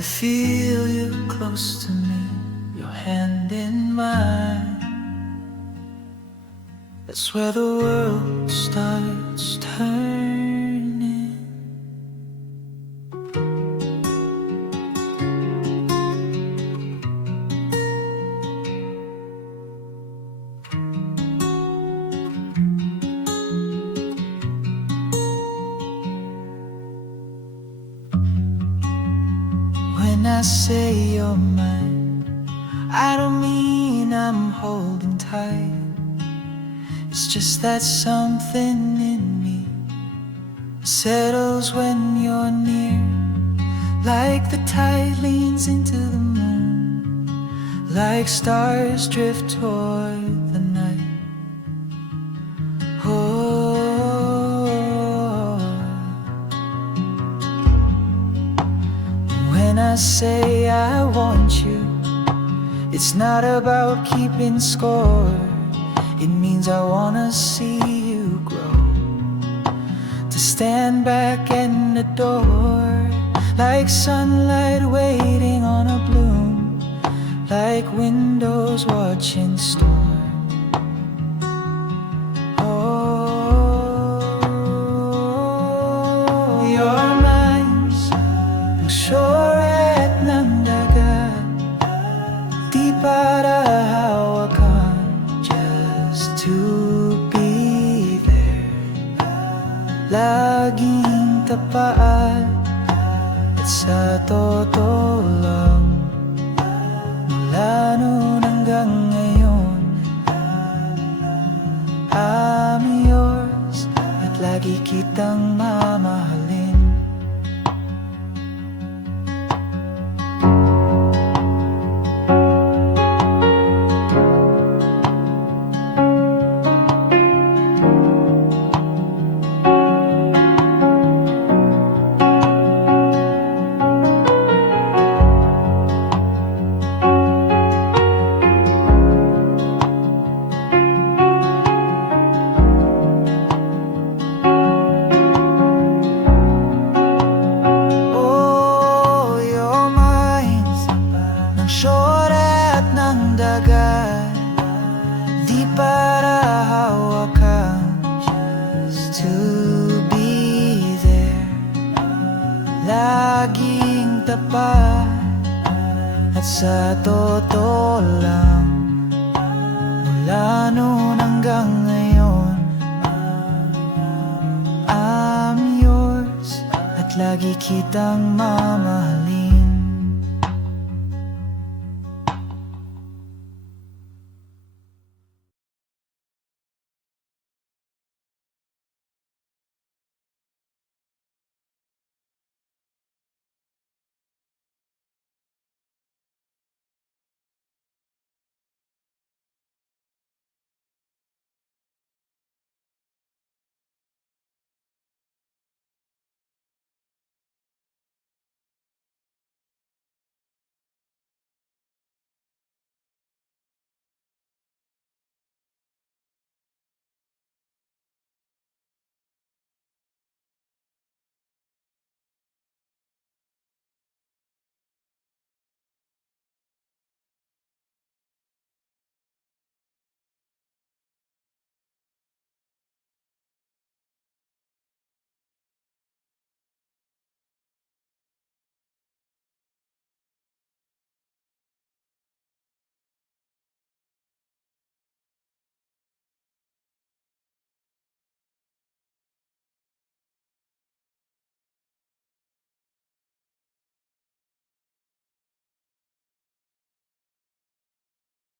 to feel you close to me, your hand in mine. That's where the world starts turning. When I say you're mine, I don't mean I'm holding tight. It's just that something in me settles when you're near, like the tide leans into the moon, like stars drift toward the night. When I say I want you, it's not about keeping score. It means I wanna see you grow, to stand back and adore, like sunlight waiting on a bloom, like windows watching storm. Oh, you're mine, ang syoret ng dagat, di para hawakan, just to be there. Laging tapat at sa totoo lang, mula noon hanggang ngayon, I'm yours at lagi kitang mamahalin. Syoret ng dagat, di para hawakan, just to be there. Laging tapat at sa totoo lang, mula noon hanggang ngayon, I'm yours at lagi kitang mamahalin.